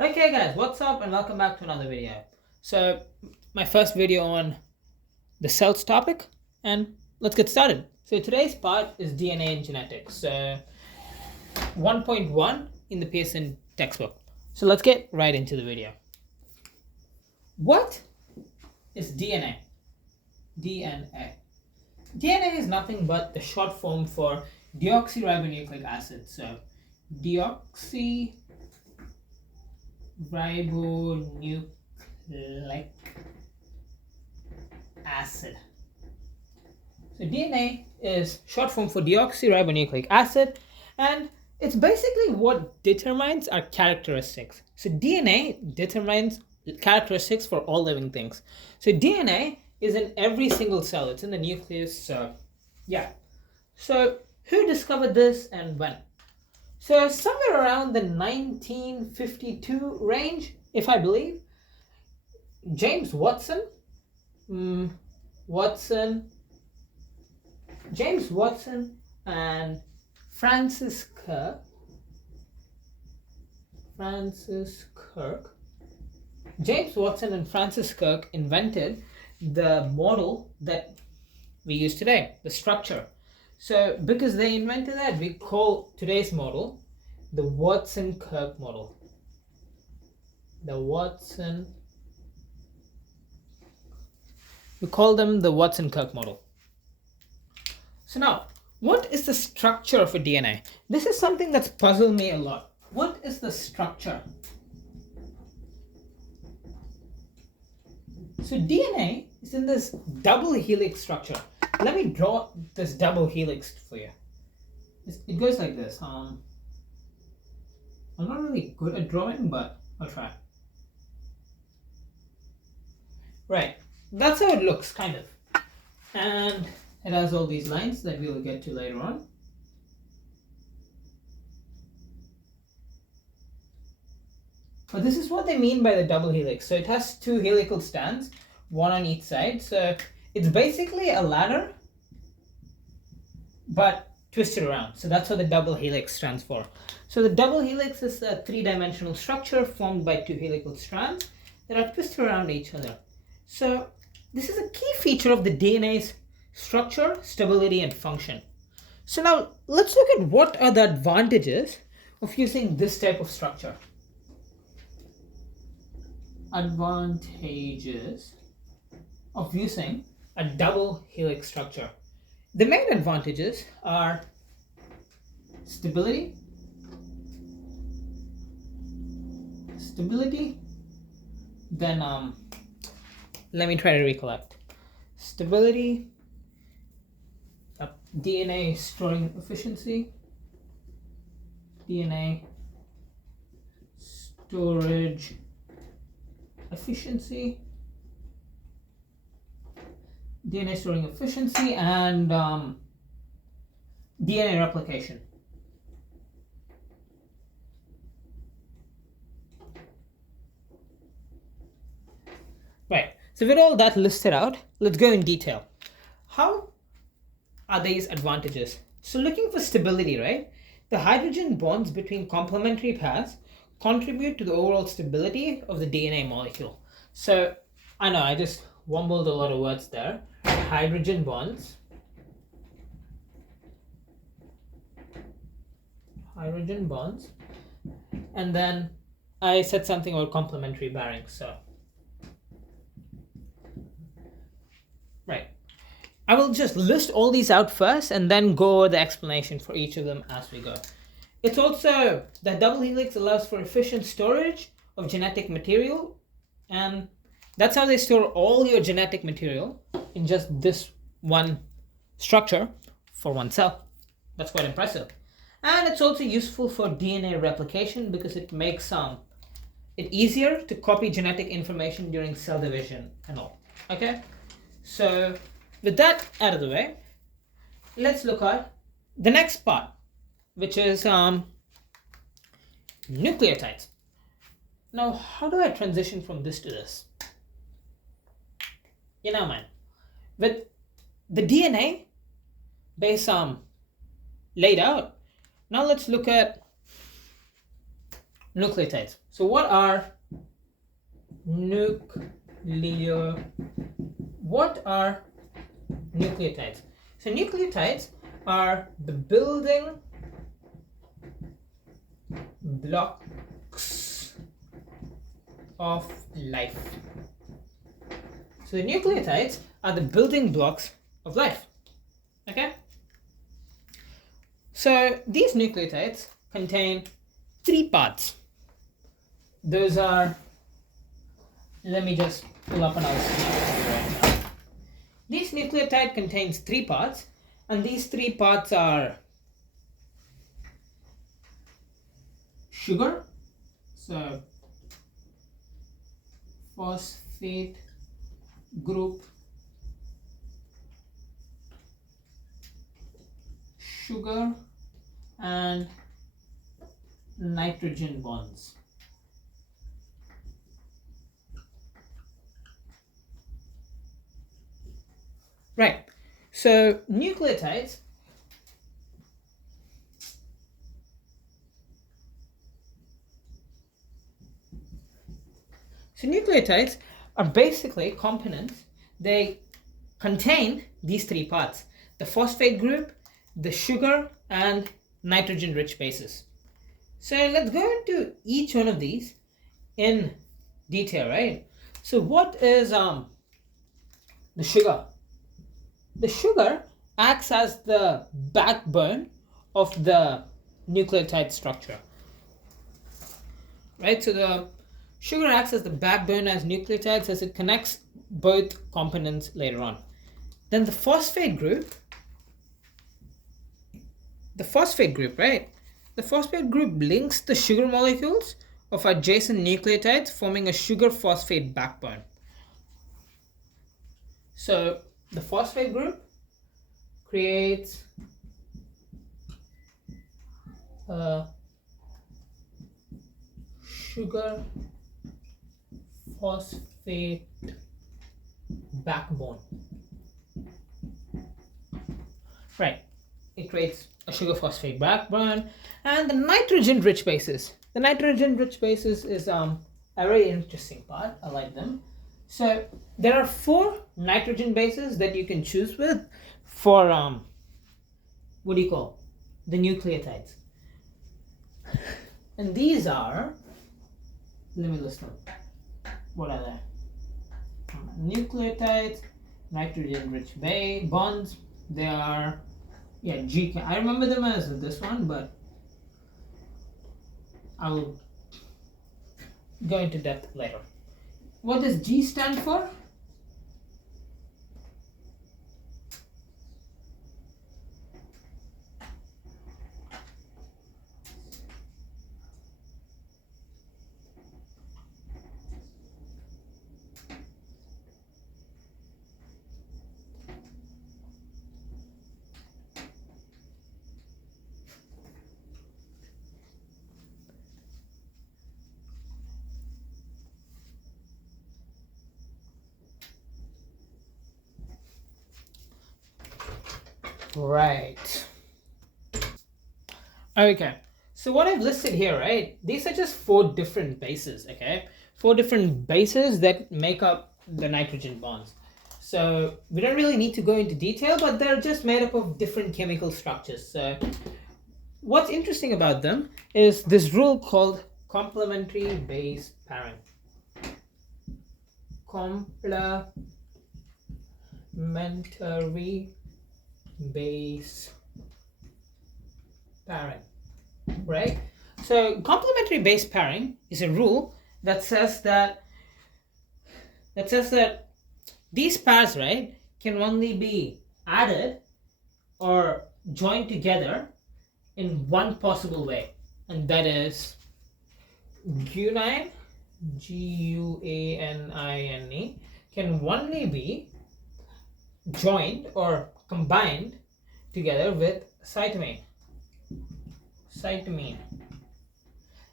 Okay guys, what's up and welcome back to another video. So my first video on the cells topic, and let's get started. So today's part is DNA and genetics. So 1.1 in the Pearson textbook. So let's get right into the video. What is DNA? DNA. DNA is nothing but the short form for deoxyribonucleic acid. So deoxyribonucleic acid. So DNA is short form for deoxyribonucleic acid, and it's basically what determines our characteristics. So DNA determines characteristics for all living things. So DNA is in every single cell. It's in the nucleus. So yeah. So who discovered this and when? So somewhere around the 1952 range, if I believe, James Watson, Watson, James Watson and Francis Crick, James Watson and Francis Crick invented the model that we use today, the structure. So because they invented that, we call today's model the Watson-Crick model. We call them the Watson-Crick model. So now, what is the structure of a DNA? This is something that's puzzled me a lot. What is the structure? So DNA is in this double helix structure. Let me draw this double helix for you. It goes like this. I'm not really good at drawing, but I'll try. Right, that's how it looks, kind of. And it has all these lines that we will get to later on. But this is what they mean by the double helix. So it has two helical strands, one on each side. So it's basically a ladder, but twisted around. So that's what the double helix stands for. So the double helix is a three-dimensional structure formed by two helical strands that are twisted around each other. So this is a key feature of the DNA's structure, stability, and function. So now let's look at what are the advantages of using this type of structure. Advantages of using a double helix structure. The main advantages are stability, then let me try to recollect. Stability, DNA storing efficiency, DNA storage efficiency, DNA storing efficiency, and DNA replication. Right, so with all that listed out, let's go in detail. How are these advantages? So looking for stability, right? The hydrogen bonds between complementary pairs contribute to the overall stability of the DNA molecule. So I know I just wumbled a lot of words there. Hydrogen bonds. And then I said something about complementary bearings. So right. I will just list all these out first and then go over the explanation for each of them as we go. It's also, the double helix allows for efficient storage of genetic material, and that's how they store all your genetic material in just this one structure for one cell. That's quite impressive. And it's also useful for DNA replication because it makes it easier to copy genetic information during cell division and all. Okay? So with that out of the way, let's look at the next part, which is nucleotides. Now, how do I transition from this to this? You know, man, with the DNA base laid out, now let's look at nucleotides. So what are what are nucleotides? So nucleotides are the building blocks of life. So the nucleotides are the building blocks of life. Okay? So these nucleotides contain 3 parts. Those are, let me just pull up another slide right now. This nucleotide contains 3 parts, and these 3 parts are sugar, so phosphate group, sugar, and nitrogen bonds. Right, so nucleotides are basically components. They contain these 3 parts: the phosphate group, the sugar, and nitrogen rich bases. So let's go into each one of these in detail, right? So what is the sugar? The sugar acts as the backbone of the nucleotide structure, right? So the sugar acts as the backbone as nucleotides as it connects both components later on. Then the phosphate group, right? The phosphate group links the sugar molecules of adjacent nucleotides, forming a sugar phosphate backbone. So the phosphate group creates a sugar phosphate backbone. Right. It creates a sugar phosphate backbone. And the nitrogen rich bases. The nitrogen rich bases is a very interesting part. I like them. So there are 4 nitrogen bases that you can choose with for the nucleotides. And these are, let me list them. What are they? Nucleotides, nitrogen rich bonds. They are, GK. I remember them as this one, but I will go into depth later. What does G stand for? Right. Okay. So what I've listed here, right? These are just 4 different bases, okay? 4 different bases that make up the nitrogen bonds. So we don't really need to go into detail, but they're just made up of different chemical structures. So what's interesting about them is this rule called complementary base pairing. Complementary base pairing, right? So complementary base pairing is a rule that says that these pairs, right, can only be added or joined together in one possible way, and that is guanine, Guanine, can only be joined or combined together with cytosine,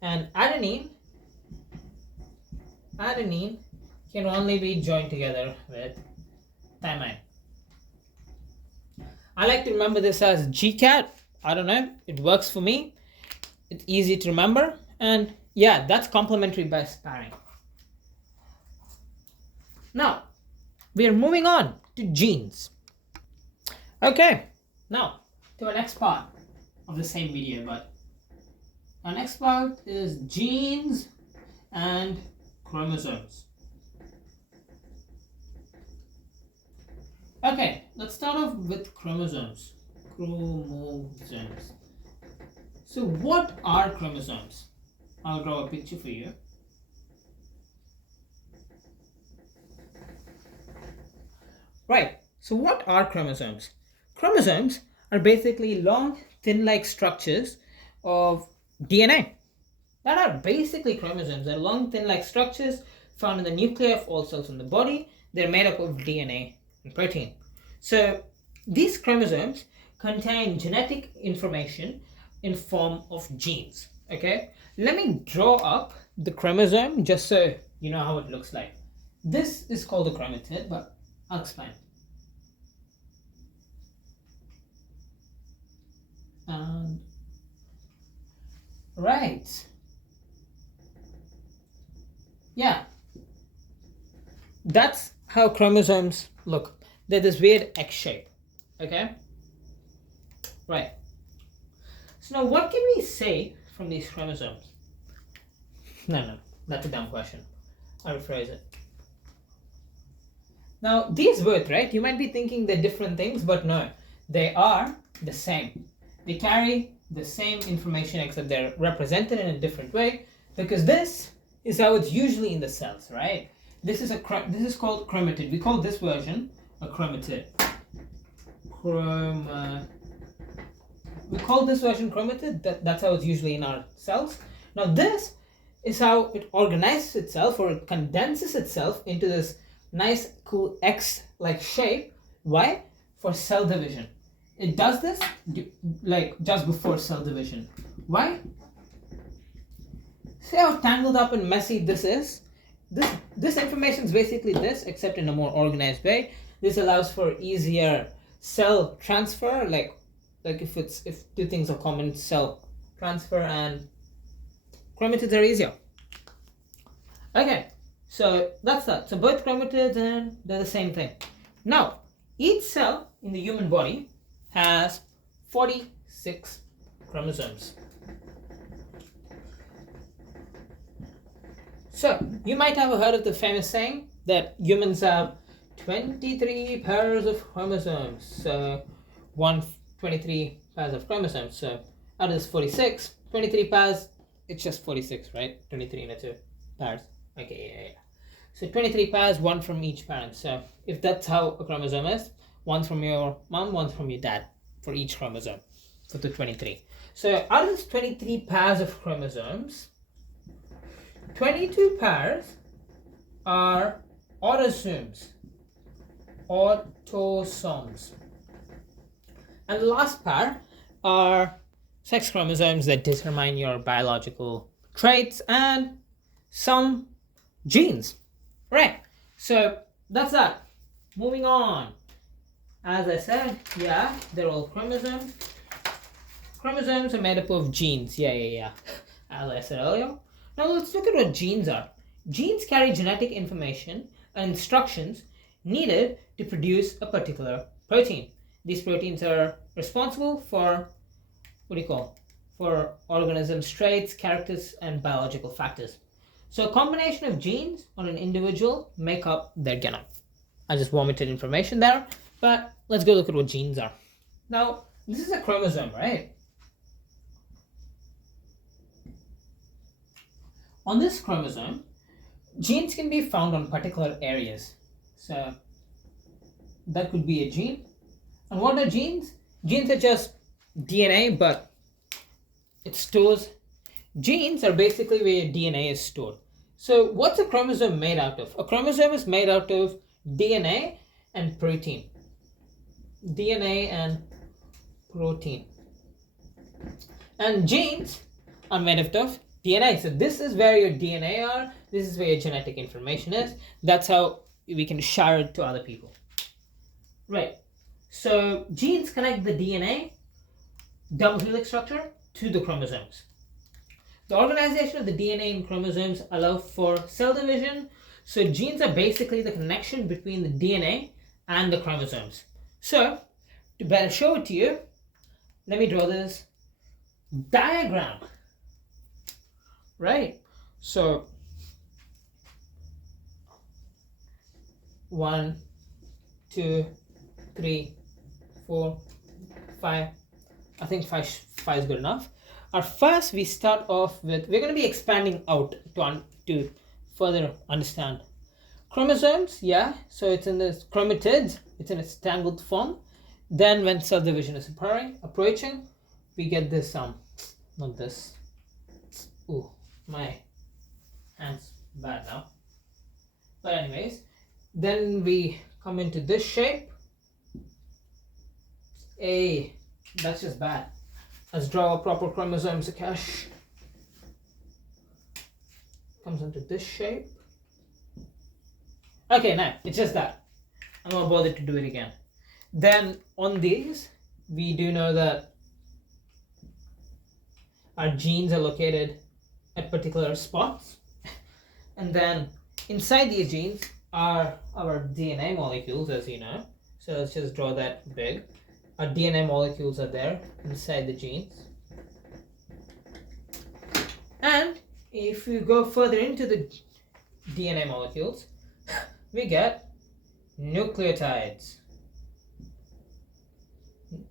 and adenine can only be joined together with thymine. I like to remember this as GCAT. I don't know, it works for me. It's easy to remember, and Yeah, that's complementary base pairing. Now, we are moving on to genes. Okay, now to our next part of the same video, but our next part is genes and chromosomes. Okay, let's start off with chromosomes. Chromosomes. So what are chromosomes? I'll draw a picture for you. Right, so what are chromosomes? Chromosomes are basically long, thin-like structures of DNA. That are basically chromosomes. They're long, thin-like structures found in the nuclei of all cells in the body. They're made up of DNA and protein. So these chromosomes contain genetic information in form of genes. Okay, let me draw up the chromosome just so you know how it looks like. This is called a chromatid, but I'll explain. Right. Yeah. That's how chromosomes look. They're this weird X shape. Okay? Right. So now what can we say from these chromosomes? No, that's a dumb question. I'll rephrase it. Now, these both, right? You might be thinking they're different things, but no, they are the same. They carry the same information except they're represented in a different way, because this is how it's usually in the cells, right? This is called chromatid. We call this version a chromatid. We call this version chromatid. That's how it's usually in our cells. Now this is how it organizes itself, or it condenses itself into this nice cool X-like shape. Why? For cell division. It does this like just before cell division. Why? See how tangled up and messy this is? This information is basically this, except in a more organized way. This allows for easier cell transfer, like if two things are common, cell transfer and chromatids are easier. Okay, so that's that. So both chromatids and they're the same thing. Now, each cell in the human body has 46 chromosomes. So, you might have heard of the famous saying that humans have 23 pairs of chromosomes. So, 23 pairs of chromosomes. So, out of this 46, 23 pairs, it's just 46, right? 23 and 2 pairs. Okay, yeah. So, 23 pairs, one from each parent. So, if that's how a chromosome is, one from your mom, one from your dad for each chromosome, for the 23. So out of this 23 pairs of chromosomes, 22 pairs are autosomes. And the last pair are sex chromosomes that determine your biological traits and some genes. Right, so that's that. Moving on. As I said, yeah, they're all chromosomes. Chromosomes are made up of genes. Yeah. As I said earlier. Now let's look at what genes are. Genes carry genetic information and instructions needed to produce a particular protein. These proteins are responsible for, for organisms' traits, characters, and biological factors. So a combination of genes on an individual make up their genome. I just vomited information there. But let's go look at what genes are. Now, this is a chromosome, right? On this chromosome, genes can be found on particular areas. So, that could be a gene. And what are genes? Genes are just DNA, but it stores. Genes are basically where your DNA is stored. So, what's a chromosome made out of? A chromosome is made out of DNA and protein. DNA and protein. And genes are made up of DNA. So this is where your DNA are. This is where your genetic information is. That's how we can share it to other people. Right. So genes connect the DNA double helix structure to the chromosomes. The organization of the DNA in chromosomes allow for cell division. So genes are basically the connection between the DNA and the chromosomes. So to better show it to you, let me draw this diagram. Right? So 1, 2, 3, 4, 5. I think 5 is good enough. First, we start off with, we're going to be expanding out to further understand chromosomes. Yeah, so it's in the chromatids, it's in its tangled form. Then when cell division is approaching, we get this not this. Ooh, my hand's bad now. But anyways, then we come into this shape. Hey, that's just bad. Let's draw a proper chromosome, Sukesh. Comes into this shape. Okay, now it's just that. I'm not bothered to do it again. Then on these, we do know that our genes are located at particular spots. And then inside these genes are our DNA molecules, as you know. So let's just draw that big. Our DNA molecules are there inside the genes. And if you go further into the DNA molecules, we get nucleotides.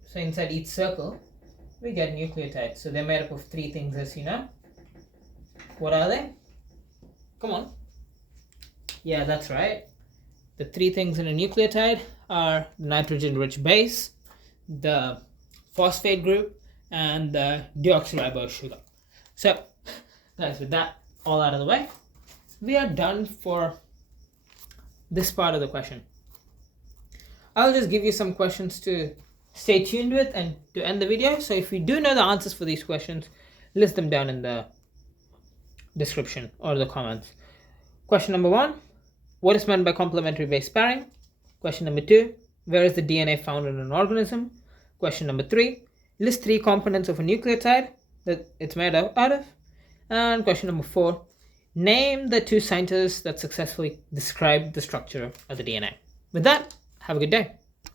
So inside each circle, we get nucleotides. So they're made up of 3 things, as you know. What are they? Come on. Yeah, that's right. The 3 things in a nucleotide are nitrogen-rich base, the phosphate group, and the deoxyribose sugar. So, guys, with that all out of the way, we are done for this part of the question. I'll just give you some questions to stay tuned with and to end the video. So if you do know the answers for these questions, list them down in the description or the comments. Question number 1, what is meant by complementary base pairing? Question number 2, where is the DNA found in an organism? Question number 3, list 3 components of a nucleotide that it's made out of. And question number 4, name the 2 scientists that successfully described the structure of the DNA. With that, have a good day.